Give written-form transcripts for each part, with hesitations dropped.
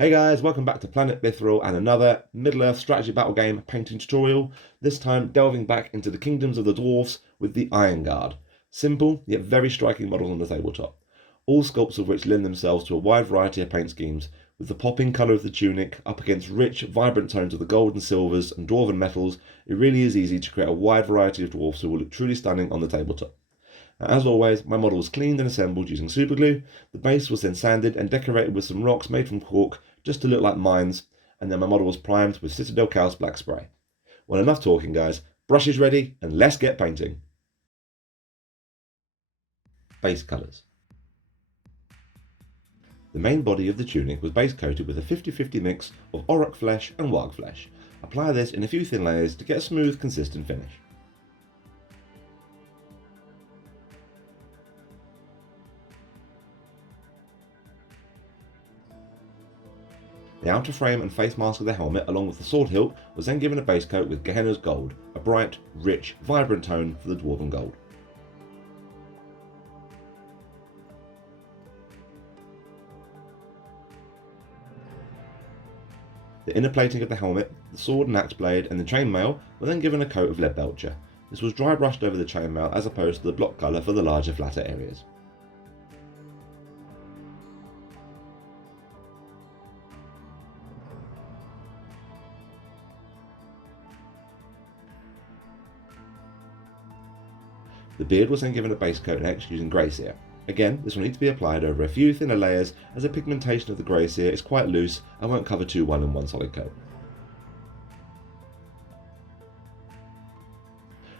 Hey guys, welcome back to Planet Mithril and another Middle-earth strategy battle game painting tutorial, this time delving back into the kingdoms of the dwarfs with the Iron Guard. Simple, yet very striking models on the tabletop, all sculpts of which lend themselves to a wide variety of paint schemes, with the popping colour of the tunic up against rich, vibrant tones of the gold and silvers and dwarven metals. It really is easy to create a wide variety of dwarfs who will look truly stunning on the tabletop. As always, my model was cleaned and assembled using superglue. The base was then sanded and decorated with some rocks made from cork just to look like mines, and then my model was primed with Citadel Chaos Black Spray. Well, enough talking guys, brushes ready and let's get painting. Base colours. The main body of the tunic was base coated with a 50-50 mix of auroch flesh and warg flesh. Apply this in a few thin layers to get a smooth, consistent finish. The outer frame and face mask of the helmet, along with the sword hilt, was then given a base coat with Gehenna's gold, a bright, rich, vibrant tone for the Dwarven gold. The inner plating of the helmet, the sword and axe blade, and the chainmail were then given a coat of lead belcher. This was dry brushed over the chainmail as opposed to the block colour for the larger, flatter areas. The beard was then given a base coat next using grey cere. Again, this will need to be applied over a few thinner layers as the pigmentation of the grey cere is quite loose and won't cover too well in one solid coat.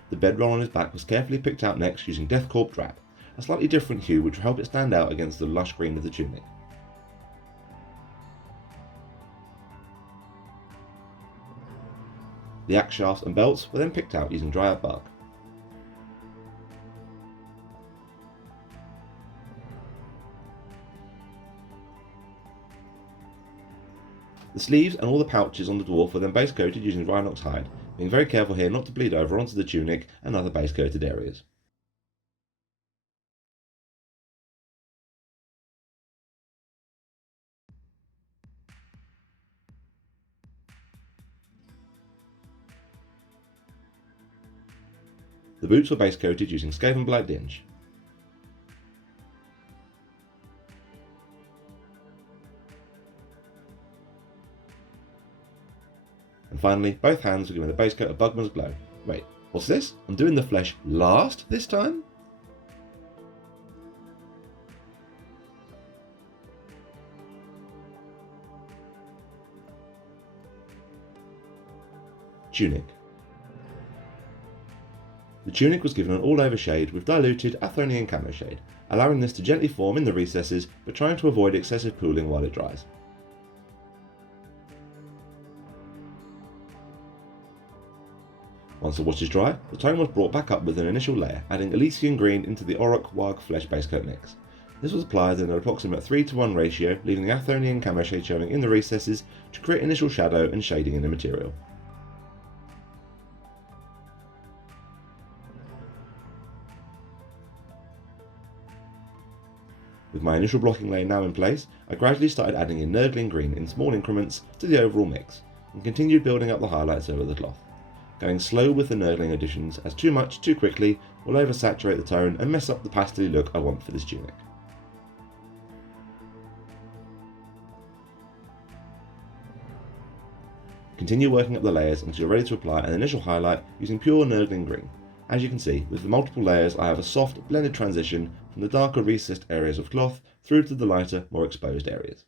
The bedroll on his back was carefully picked out next using Deathcorp drab, a slightly different hue which will help it stand out against the lush green of the tunic. The axe shafts and belts were then picked out using dryad bark. The sleeves and all the pouches on the dwarf were then base coated using rhinox hide, being very careful here not to bleed over onto the tunic and other base coated areas. The boots were base coated using Skaven Blight Dinge. And finally, both hands were given a base coat of Bugman's Glow. Wait, what's this? I'm doing the flesh last this time? Tunic. The tunic was given an all-over shade with diluted Athonian camo shade, allowing this to gently form in the recesses but trying to avoid excessive pooling while it dries. Once the wash is dry, the tone was brought back up with an initial layer, adding Elysian green into the auroch warg flesh base coat mix. This was applied in an approximate 3:1 ratio, leaving the Athonian camo shade showing in the recesses to create initial shadow and shading in the material. With my initial blocking layer now in place, I gradually started adding in nurgling green in small increments to the overall mix, and continued building up the highlights over the cloth. Going slow with the nurgling additions, as too much too quickly will oversaturate the tone and mess up the pastelly look I want for this tunic. Continue working up the layers until you're ready to apply an initial highlight using pure nurgling green. As you can see, with the multiple layers I have a soft blended transition from the darker recessed areas of cloth through to the lighter, more exposed areas.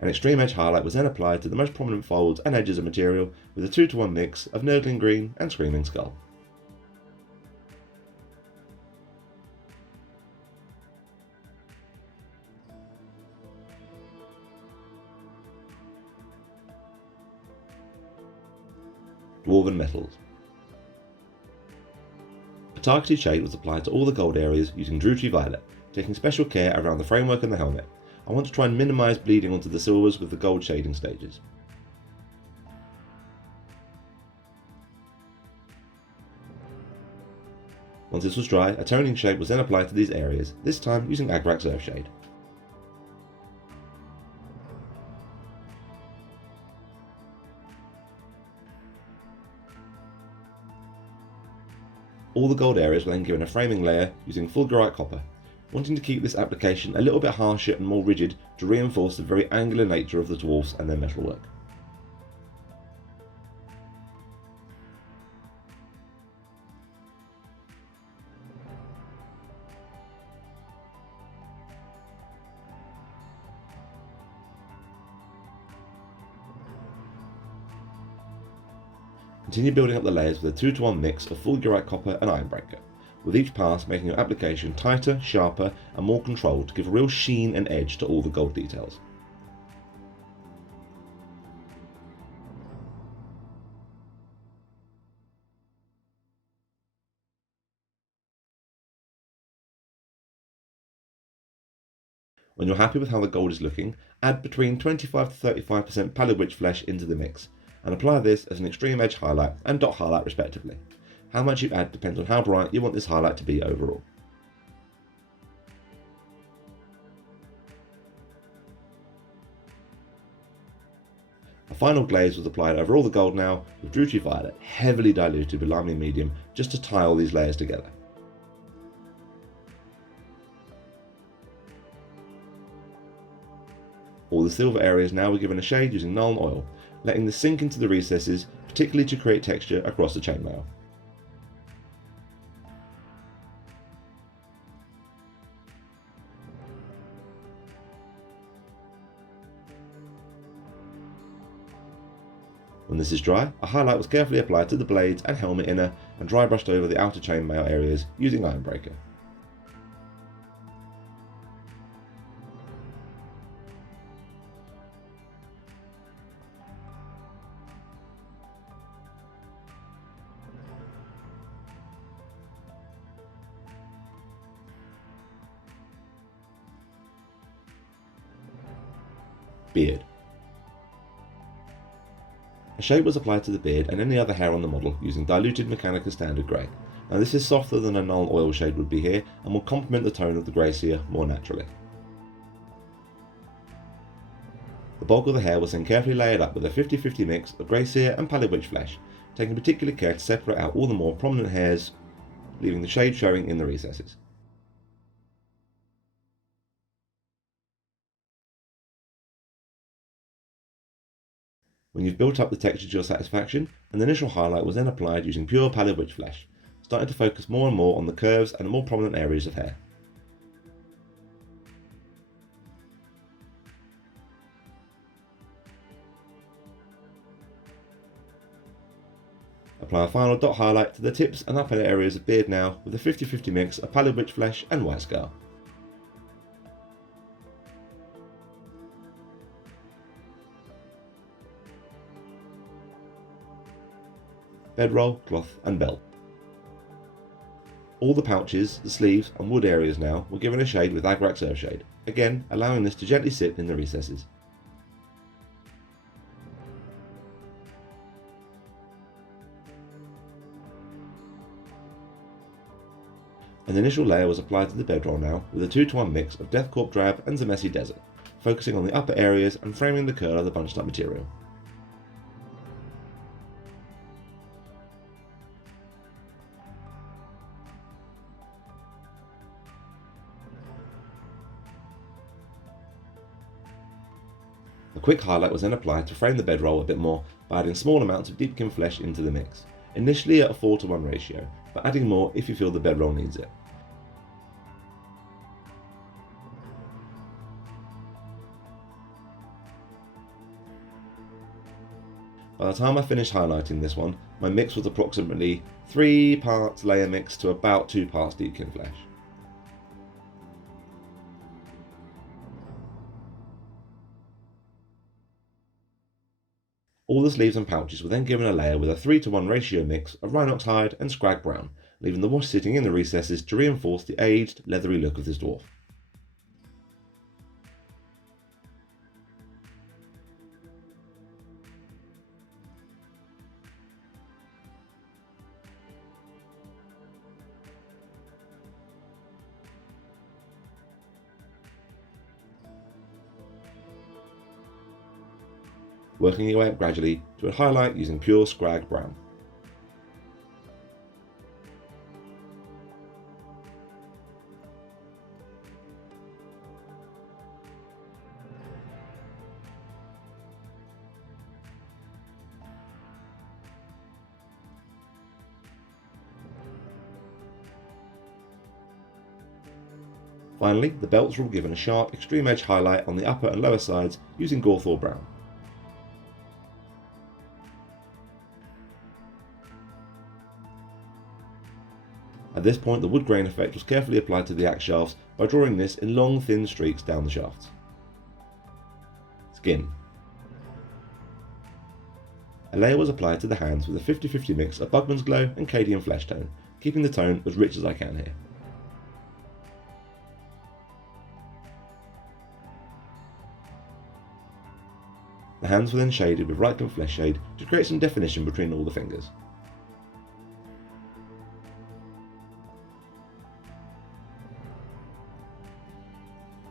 An extreme edge highlight was then applied to the most prominent folds and edges of material with a 2:1 mix of nurgling green and screaming skull. Dwarven Metals. A targeted shade was applied to all the gold areas using Druchii Violet, taking special care around the framework and the helmet. I want to try and minimise bleeding onto the silvers with the gold shading stages. Once this was dry, a toning shade was then applied to these areas, this time using Barak Khazad. All the gold areas were then given a framing layer using fulgurite copper, wanting to keep this application a little bit harsher and more rigid to reinforce the very angular nature of the dwarfs and their metalwork. Continue building up the layers with a 2-to-1 mix of fulgurite copper and ironbreaker, with each pass making your application tighter, sharper and more controlled to give a real sheen and edge to all the gold details. When you're happy with how the gold is looking, add between 25 to 35% pallid witch flesh into the mix, and apply this as an extreme edge highlight and dot highlight respectively. How much you add depends on how bright you want this highlight to be overall. A final glaze was applied over all the gold now with Druchii Violet, heavily diluted with Lime Medium, just to tie all these layers together. All the silver areas now were given a shade using Nuln Oil, letting this sink into the recesses, particularly to create texture across the chainmail. When this is dry, a highlight was carefully applied to the blades and helmet inner and dry brushed over the outer chainmail areas using Ironbreaker. Beard. A shade was applied to the beard and any other hair on the model using diluted Mechanica Standard Grey. Now this is softer than a Nuln Oil shade would be here and will complement the tone of the grey seer more naturally. The bulk of the hair was then carefully layered up with a 50-50 mix of grey seer and pallid witch flesh, taking particular care to separate out all the more prominent hairs, leaving the shade showing in the recesses. When you've built up the texture to your satisfaction, an initial highlight was then applied using pure pallid witch flesh, starting to focus more and more on the curves and the more prominent areas of hair. Apply a final dot highlight to the tips and upper areas of beard now with a 50-50 mix of pallid witch flesh and white scar. Bedroll, cloth and belt. All the pouches, the sleeves and wood areas now were given a shade with Barak Khazad, again allowing this to gently sit in the recesses. An initial layer was applied to the bedroll now with a 2-to-1 mix of Deathcorp Drab and Zamesi Desert, focusing on the upper areas and framing the curl of the bunched up material. A quick highlight was then applied to frame the bedroll a bit more by adding small amounts of deepkin flesh into the mix, initially at a 4-to-1 ratio, but adding more if you feel the bedroll needs it. By the time I finished highlighting this one, my mix was approximately 3 parts layer mix to about 2 parts deepkin flesh. All the sleeves and pouches were then given a layer with a 3-to-1 ratio mix of Rhinox hide and Scrag brown, leaving the wash sitting in the recesses to reinforce the aged, leathery look of this dwarf. working your way up gradually to a highlight using pure scrag brown. Finally, the belts are all given a sharp extreme edge highlight on the upper and lower sides using Gawthor brown. At this point, the wood grain effect was carefully applied to the axe shafts by drawing this in long thin streaks down the shafts. Skin. A layer was applied to the hands with a 50-50 mix of Bugman's Glow and Cadian Flesh Tone, keeping the tone as rich as I can here. The hands were then shaded with Reikland Flesh Shade to create some definition between all the fingers.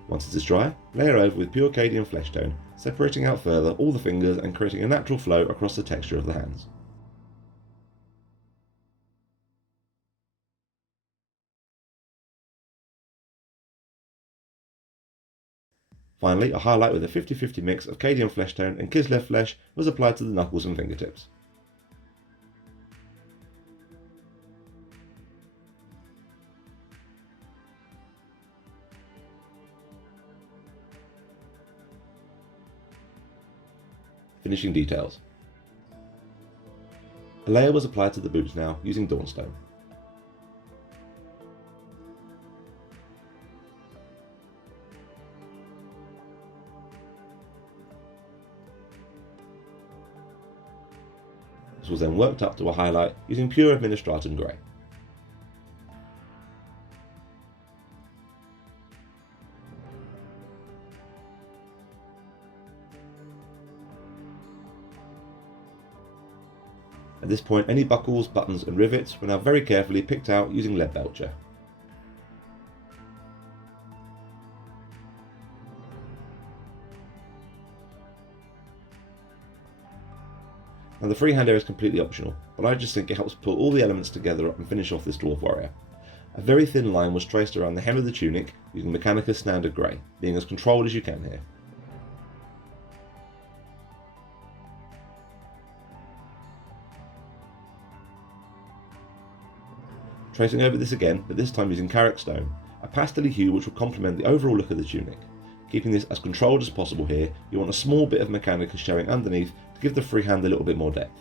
Once it is dry, layer over with pure Cadian Flesh Tone, separating out further all the fingers and creating a natural flow across the texture of the hands. Finally, a highlight with a 50-50 mix of Cadian Flesh Tone and Kislev Flesh was applied to the knuckles and fingertips. Finishing details. A layer was applied to the boots now using Dawnstone. This was then worked up to a highlight using pure Administratum Grey. At this point, any buckles, buttons and rivets were now very carefully picked out using Lead Belcher. Now the freehand area is completely optional, but I just think it helps pull all the elements together and finish off this Dwarf Warrior. A very thin line was traced around the hem of the tunic using Mechanicus Standard Grey, being as controlled as you can here. Tracing over this again, but this time using Carrick Stone, a pastelly hue which will complement the overall look of the tunic. Keeping this as controlled as possible here, you want a small bit of Mechanicus showing underneath to give the freehand a little bit more depth.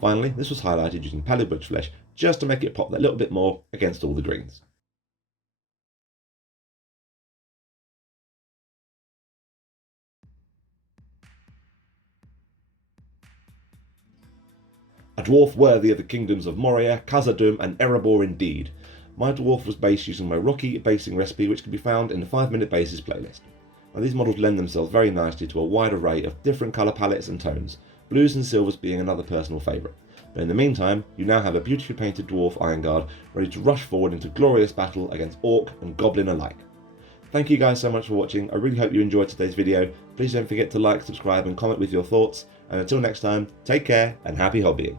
Finally, this was highlighted using Pallid Butch Flesh just to make it pop that little bit more against all the greens. A dwarf worthy of the kingdoms of Moria, Khazad and Erebor indeed. My dwarf was based using my rocky basing recipe which can be found in the 5-minute bases playlist. Now these models lend themselves very nicely to a wide array of different colour palettes and tones, blues and silvers being another personal favourite. But in the meantime, you now have a beautifully painted Dwarf Iron Guard ready to rush forward into glorious battle against Orc and Goblin alike. Thank you guys so much for watching. I really hope you enjoyed today's video. Please don't forget to like, subscribe and comment with your thoughts. And until next time, take care and happy hobbying.